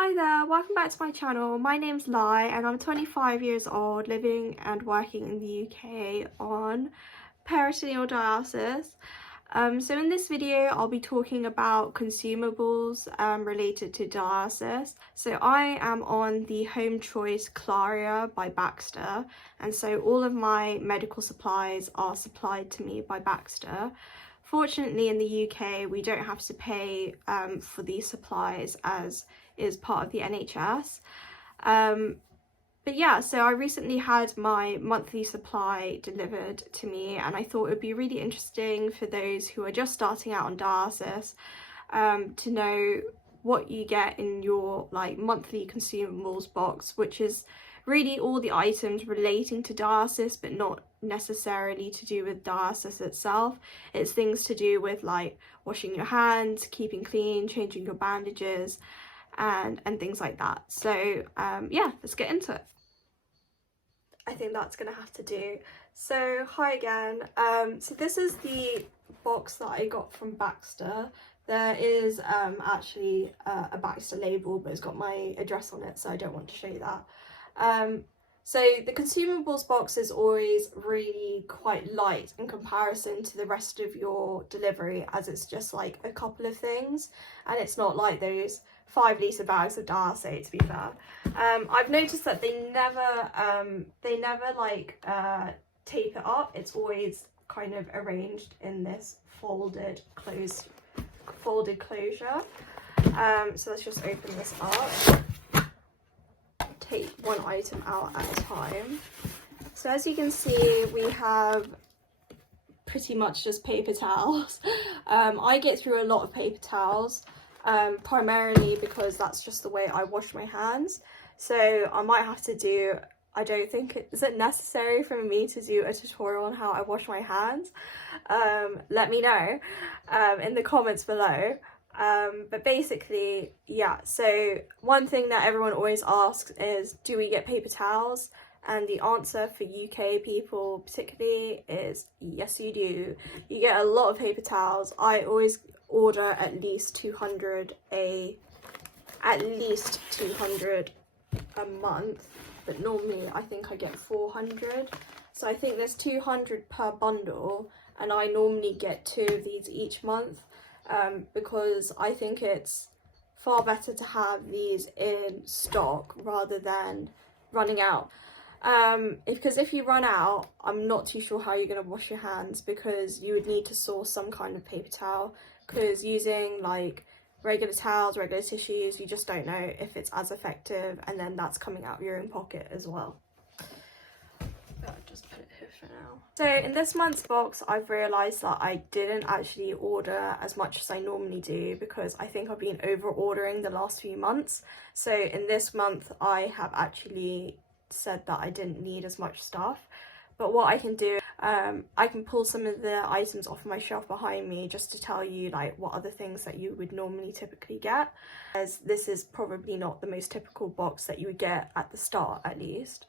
Hi there, welcome back to my channel. My name's Lai and I'm 25 years old, living and working in the UK on peritoneal dialysis. So in this video I'll be talking about consumables related to dialysis. So I am on the Home Choice Claria by Baxter, and so all of my medical supplies are supplied to me by Baxter. Fortunately in the UK we don't have to pay for these supplies as is part of the NHS. But yeah, so I recently had my monthly supply delivered to me, and I thought it would be really interesting for those who are just starting out on dialysis to know what you get in your monthly consumables box, which is really all the items relating to dialysis but not necessarily to do with dialysis itself. It's things to do with like washing your hands, keeping clean, changing your bandages, and things like that. So yeah, let's get into it. I think that's gonna have to do. So hi again. So this is the box that I got from Baxter. There is actually a Baxter label, but it's got my address on it, so I don't want to show you that. So the consumables box is always really quite light in comparison to the rest of your delivery, as it's just like a couple of things, and it's not like those 5-litre bags of dialysate, to be fair. I've noticed that they never like tape it up. It's always kind of arranged in this folded closure. So let's just open this up. Take one item out at a time. So as you can see, we have pretty much just paper towels. I get through a lot of paper towels, primarily because that's just the way I wash my hands. So I might have to do, I don't think is it necessary for me to do a tutorial on how I wash my hands? Let me know in the comments below. But basically, yeah, so one thing that everyone always asks is, do we get paper towels? And the answer for UK people particularly is yes, you do. You get a lot of paper towels. I always order at least 200 a month, but normally I think I get 400. So I think there's 200 per bundle, and I normally get 2 of these each month. Because I think it's far better to have these in stock rather than running out. Because if you run out, I'm not too sure how you're going to wash your hands, because you would need to source some kind of paper towel, because using like regular towels, regular tissues, you just don't know if it's as effective, and then that's coming out of your own pocket as well. Just put it here for now. So in this month's box, I've realised that I didn't actually order as much as I normally do, because I think I've been over ordering the last few months. So in this month I have actually said that I didn't need as much stuff. But what I can do, I can pull some of the items off my shelf behind me just to tell you like what other things that you would normally typically get, as this is probably not the most typical box that you would get at the start, at least.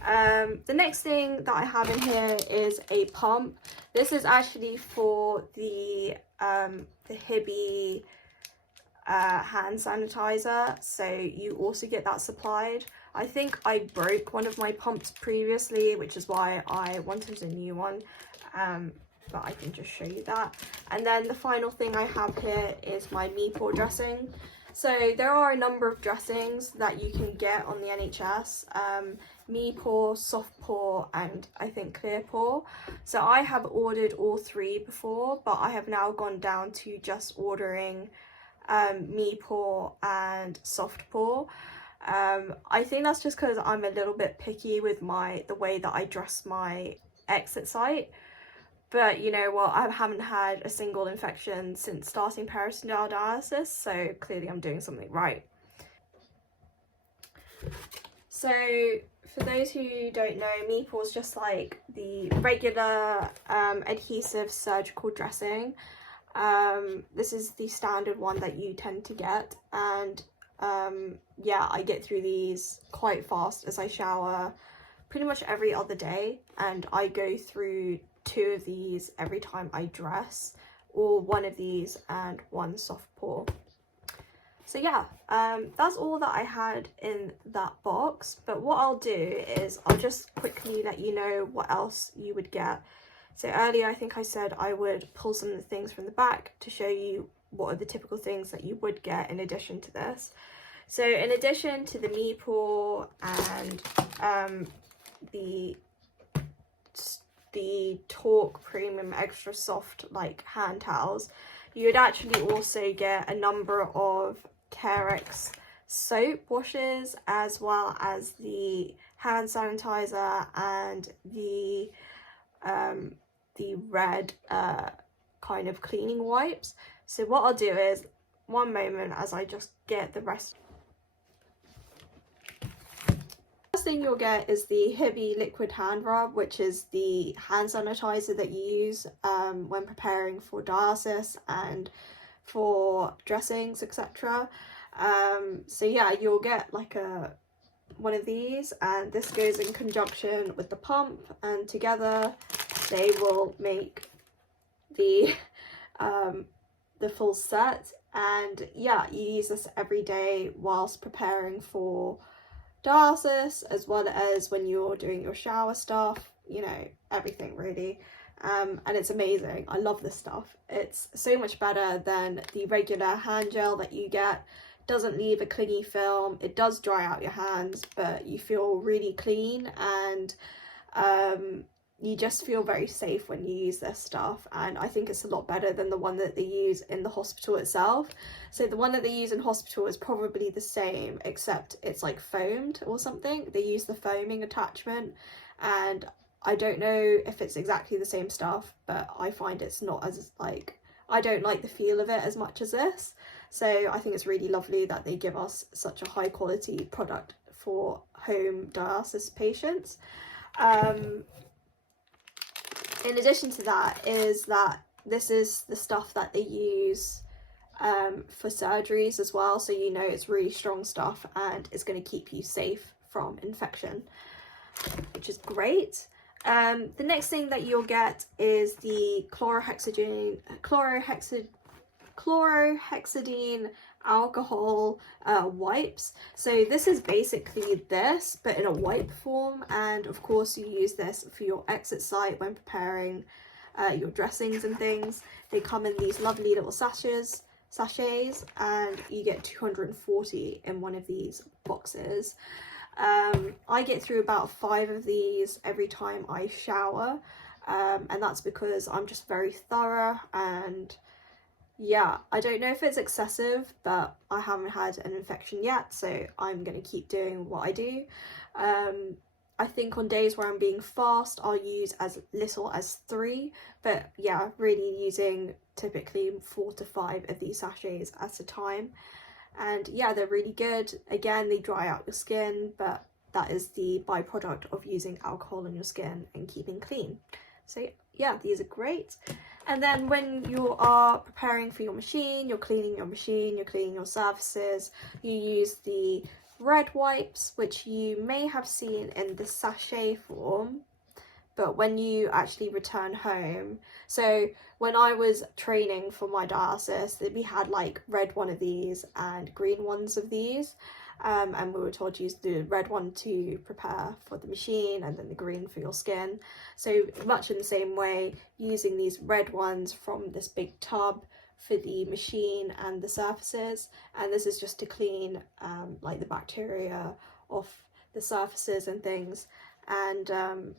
The next thing that I have in here is a pump. This is actually for the Hibby hand sanitizer, so you also get that supplied. I think I broke one of my pumps previously, which is why I wanted a new one, but I can just show you that. And then the final thing I have here is my Meepo dressing. So there are a number of dressings that you can get on the NHS, Meepo, soft pour, and I think clear pour. So I have ordered all 3 before, but I have now gone down to just ordering Meepo and soft pour. I think that's just because I'm a little bit picky with the way that I dress my exit site. But you know what, I haven't had a single infection since starting peritoneal dialysis, so clearly I'm doing something right. So for those who don't know, Meepo is just like the regular adhesive surgical dressing. This is the standard one that you tend to get, and yeah, I get through these quite fast as I shower pretty much every other day, and I go through 2 of these every time I dress, or 1 of these and 1 soft pour. So yeah, that's all that I had in that box. But what I'll do is I'll just quickly let you know what else you would get. So earlier I think I said I would pull some of the things from the back to show you what are the typical things that you would get in addition to this. So in addition to the meeple and the Talk Premium Extra Soft like hand towels, you would actually also get a number of Carex soap washes, as well as the hand sanitizer and the red kind of cleaning wipes. So what I'll do is, one moment as I just get the rest. First thing you'll get is the Hibi liquid hand rub, which is the hand sanitizer that you use when preparing for dialysis and for dressings, etc. So yeah, you'll get like one of these, and this goes in conjunction with the pump, and together they will make the full set. And yeah, you use this every day whilst preparing for dialysis, as well as when you're doing your shower stuff, you know, everything really. And it's amazing. I love this stuff. It's so much better than the regular hand gel that you get. Doesn't leave a clingy film. It does dry out your hands, but you feel really clean, and you just feel very safe when you use this stuff. And I think it's a lot better than the one that they use in the hospital itself. So the one that they use in hospital is probably the same, except it's like foamed or something. They use the foaming attachment, and I don't know if it's exactly the same stuff, but I find it's not as like, I don't like the feel of it as much as this. So I think it's really lovely that they give us such a high quality product for home dialysis patients. In addition to that is that this is the stuff that they use for surgeries as well. So you know it's really strong stuff, and it's going to keep you safe from infection, which is great. The next thing that you'll get is the chlorhexidine alcohol wipes. So this is basically this, but in a wipe form, and of course you use this for your exit site when preparing your dressings and things. They come in these lovely little sachets, and you get 240 in one of these boxes. I get through about 5 of these every time I shower, and that's because I'm just very thorough. And yeah, I don't know if it's excessive, but I haven't had an infection yet, so I'm going to keep doing what I do. I think on days where I'm being fast, I'll use as little as 3, but yeah, really using typically 4 to 5 of these sachets at a time. And yeah, they're really good. Again, they dry out your skin, but that is the byproduct of using alcohol on your skin and keeping clean. So yeah, these are great. And then when you are preparing for your machine, you're cleaning your machine, you're cleaning your surfaces, you use the red wipes, which you may have seen in the sachet form, but when you actually return home. So when I was training for my dialysis, we had like red one of these and green ones of these, and we were told to use the red one to prepare for the machine and then the green for your skin. So much in the same way, using these red ones from this big tub for the machine and the surfaces, and this is just to clean like the bacteria off the surfaces and things. And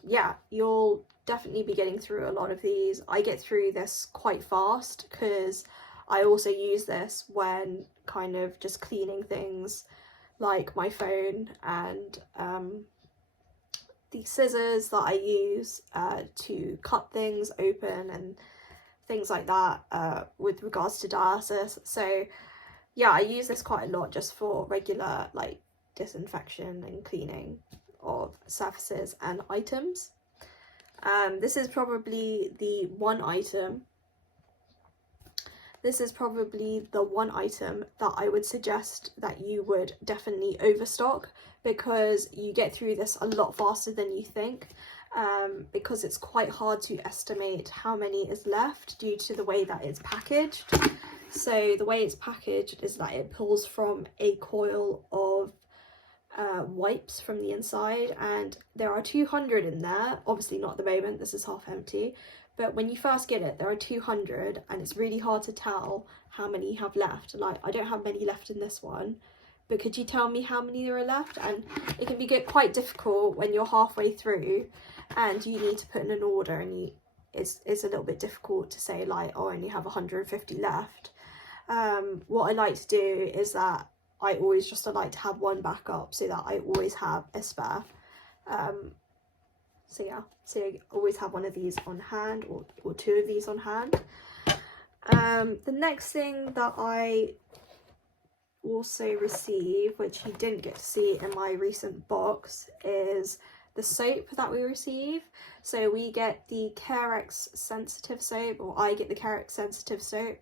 yeah, you'll definitely be getting through a lot of these. I get through this quite fast because I also use this when kind of just cleaning things like my phone, and the scissors that I use to cut things open and things like that with regards to dialysis. So yeah, I use this quite a lot just for regular like disinfection and cleaning of surfaces and items. This is probably the one item that I would suggest that you would definitely overstock, because you get through this a lot faster than you think, because it's quite hard to estimate how many is left due to the way that it's packaged. So the way it's packaged is that it pulls from a coil of wipes from the inside, and there are 200 in there. Obviously not at the moment, this is half empty, but when you first get it there are 200, and it's really hard to tell how many you have left. Like, I don't have many left in this one, but could you tell me how many there are left? And it can be quite difficult when you're halfway through and you need to put in an order, and it's a little bit difficult to say like, oh, I only have 150 left. What I like to do is that I always just like to have one backup, so that I always have a spare. So yeah, so I always have one of these on hand, or two of these on hand. The next thing that I also receive, which you didn't get to see in my recent box, is the soap that we receive. So we get the Carex sensitive soap, or I get the Carex sensitive soap.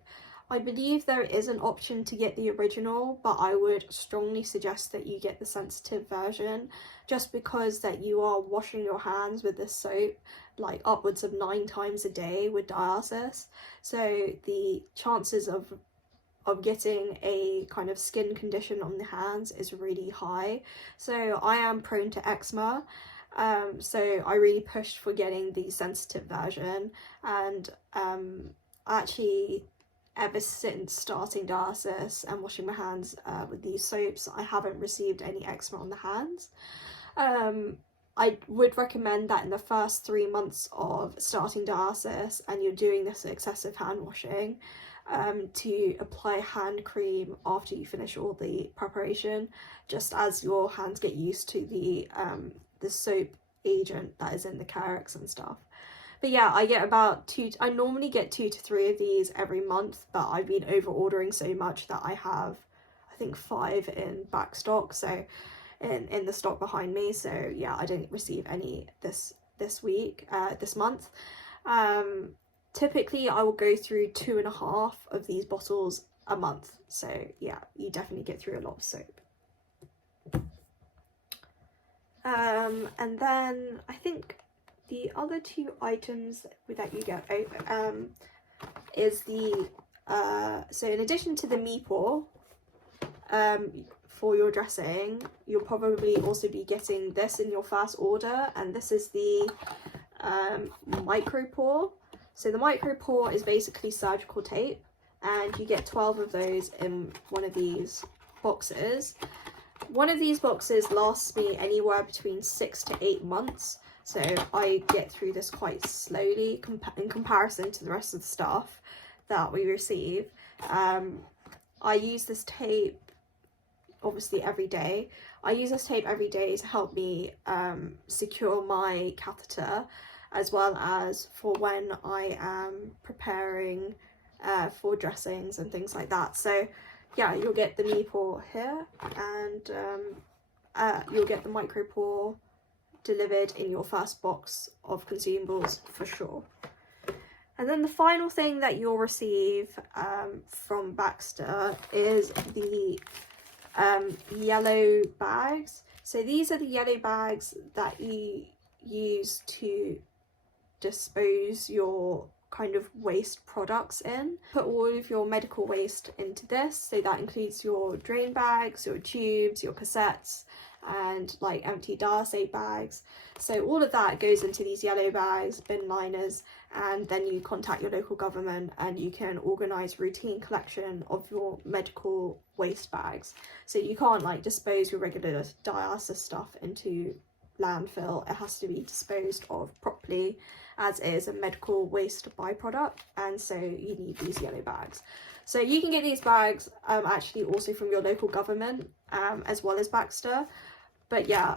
I believe there is an option to get the original, but I would strongly suggest that you get the sensitive version, just because that you are washing your hands with this soap like upwards of 9 times a day with dialysis. So the chances of getting a kind of skin condition on the hands is really high. So I am prone to eczema, so I really pushed for getting the sensitive version, and actually ever since starting dialysis and washing my hands with these soaps, I haven't received any eczema on the hands. I would recommend that in the first 3 months of starting dialysis and you're doing this excessive hand washing, to apply hand cream after you finish all the preparation, just as your hands get used to the soap agent that is in the Carex and stuff. But yeah, I get about I normally get 2 to 3 of these every month, but I've been over ordering so much that I have, I think, 5 in back stock, so in the stock behind me. So yeah, I didn't receive any this month. Typically I will go through 2.5 of these bottles a month, so yeah, you definitely get through a lot of soap. And then I think the other 2 items that you get is the so in addition to the meeple for your dressing, you'll probably also be getting this in your first order, and this is the micro pour. So the micro pour is basically surgical tape, and you get 12 of those in one of these boxes. One of these boxes lasts me anywhere between 6 to 8 months, so I get through this quite slowly in comparison to the rest of the stuff that we receive. I use this tape obviously every day. I use this tape every day to help me secure my catheter, as well as for when I am preparing for dressings and things like that. So yeah, you'll get the meeple here, and you'll get the micro pour delivered in your first box of consumables for sure. And then the final thing that you'll receive from Baxter is the yellow bags. So these are the yellow bags that you use to dispose your kind of waste products in. Put all of your medical waste into this, so that includes your drain bags, your tubes, your cassettes, and like empty dialysate bags. So all of that goes into these yellow bags, bin liners, and then you contact your local government and you can organise routine collection of your medical waste bags. So you can't like dispose your regular dialysis stuff into landfill. It has to be disposed of properly, as is a medical waste byproduct, and so you need these yellow bags. So you can get these bags actually also from your local government, as well as Baxter. But yeah,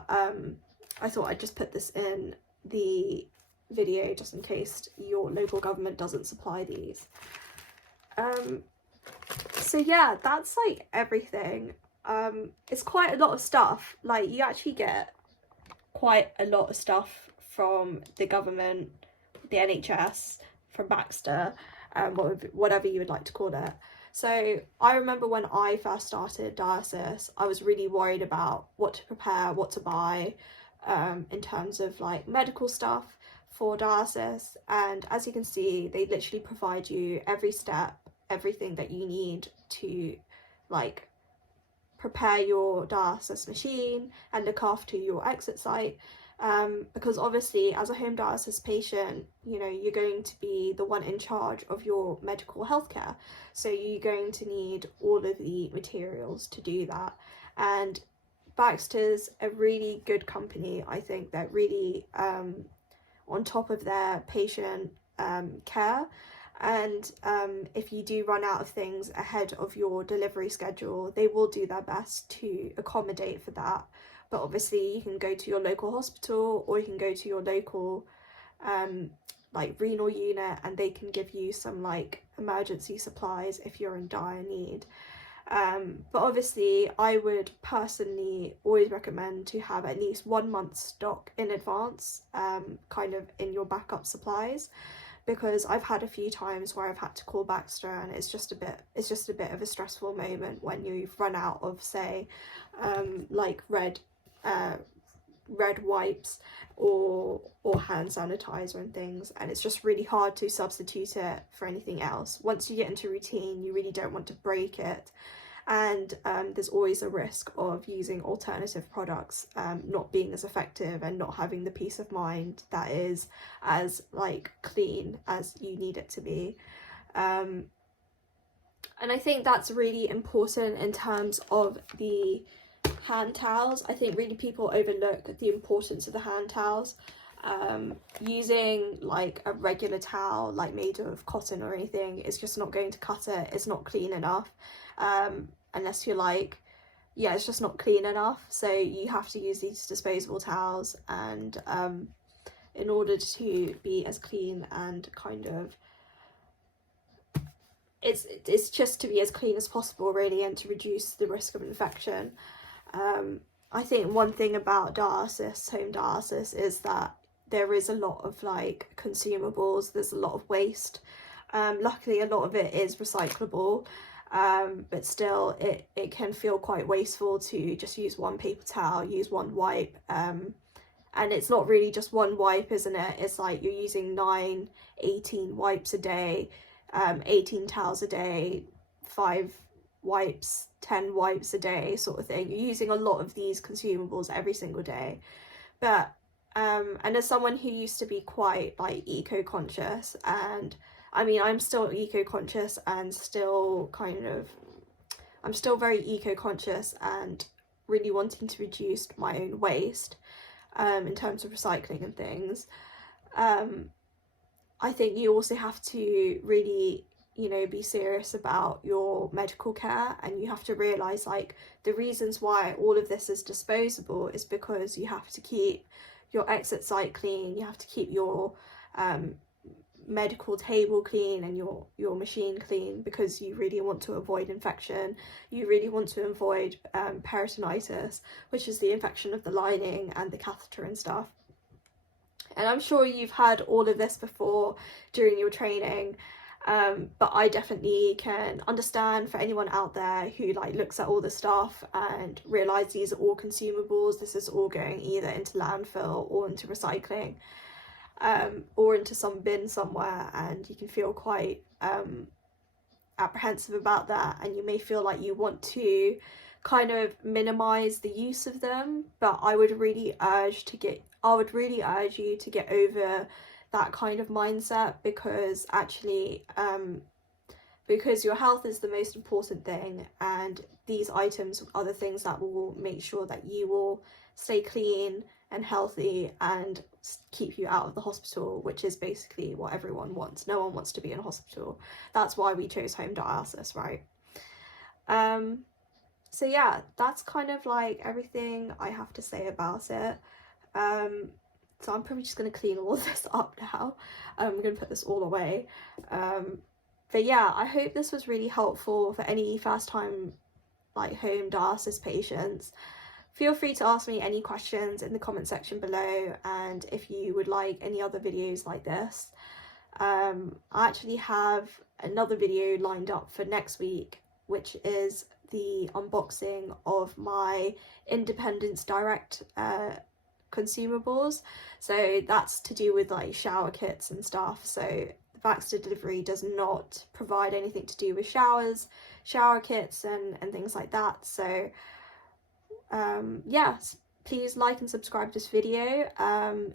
I thought I'd just put this in the video just in case your local government doesn't supply these. So yeah, that's like everything. It's quite a lot of stuff. Like, you actually get quite a lot of stuff from the government, the NHS, from Baxter, whatever you would like to call it. So I remember when I first started dialysis, I was really worried about what to prepare, what to buy, in terms of like medical stuff for dialysis. And as you can see, they literally provide you every step, everything that you need to like prepare your dialysis machine and look after your exit site. Because obviously as a home dialysis patient, you know, you're going to be the one in charge of your medical healthcare, so you're going to need all of the materials to do that. And Baxter's a really good company. I think they're really on top of their patient care, and if you do run out of things ahead of your delivery schedule, they will do their best to accommodate for that. But obviously you can go to your local hospital, or you can go to your local like renal unit, and they can give you some like emergency supplies if you're in dire need. But obviously I would personally always recommend to have at least 1 month's stock in advance, kind of in your backup supplies, because I've had a few times where I've had to call Baxter, and it's just a bit of a stressful moment when you've run out of, say, like red wipes or hand sanitizer and things, and it's just really hard to substitute it for anything else. Once you get into routine, you really don't want to break it, and there's always a risk of using alternative products not being as effective and not having the peace of mind that is as like clean as you need it to be. And I think that's really important in terms of the hand towels. I think really people overlook the importance of the hand towels. Using like a regular towel like made of cotton or anything is just not going to cut it. It's not clean enough, unless you're like, yeah, it's just not clean enough. So you have to use these disposable towels, and in order to be as clean and kind of, it's just to be as clean as possible really, and to reduce the risk of infection. I think one thing about dialysis, home dialysis, is that there is a lot of like consumables, there's a lot of waste. Luckily a lot of it is recyclable, but still it can feel quite wasteful to just use one paper towel, use one wipe, and it's not really just one wipe, isn't it? It's like you're using 18 wipes a day, 18 towels a day, 5 wipes, 10 wipes a day, sort of thing. You're using a lot of these consumables every single day. But and as someone who used to be quite like eco-conscious, and I mean I'm still eco-conscious and still kind of, I'm still very eco-conscious and really wanting to reduce my own waste in terms of recycling and things. I think you also have to really, you know, be serious about your medical care, and you have to realise like the reasons why all of this is disposable is because you have to keep your exit site clean, you have to keep your medical table clean and your machine clean, because you really want to avoid infection. You really want to avoid peritonitis, which is the infection of the lining and the catheter and stuff. And I'm sure you've had all of this before during your training, but I definitely can understand for anyone out there who like looks at all this stuff and realise these are all consumables. This is all going either into landfill or into recycling, or into some bin somewhere, and you can feel quite apprehensive about that, and you may feel like you want to kind of minimise the use of them. But I would really urge you to get over that kind of mindset, because actually because your health is the most important thing, and these items are the things that will make sure that you will stay clean and healthy and keep you out of the hospital, which is basically what everyone wants. No one wants to be in a hospital. That's why we chose home dialysis, right? So yeah, that's kind of like everything I have to say about it. So I'm probably just going to clean all of this up now. I'm going to put this all away. But yeah, I hope this was really helpful for any first time like home dialysis patients. Feel free to ask me any questions in the comment section below, and if you would like any other videos like this. I actually have another video lined up for next week, which is the unboxing of my Independence Direct consumables. So that's to do with like shower kits and stuff. So Baxter delivery does not provide anything to do with showers, shower kits and things like that. So yeah, please like and subscribe to this video.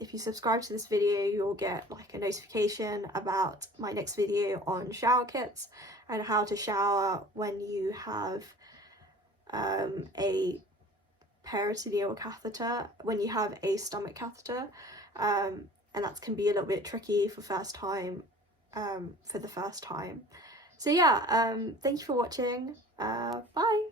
If you subscribe to this video, you'll get like a notification about my next video on shower kits and how to shower when you have a peritoneal catheter, when you have a stomach catheter, and that can be a little bit tricky for the first time. So yeah, thank you for watching. Bye.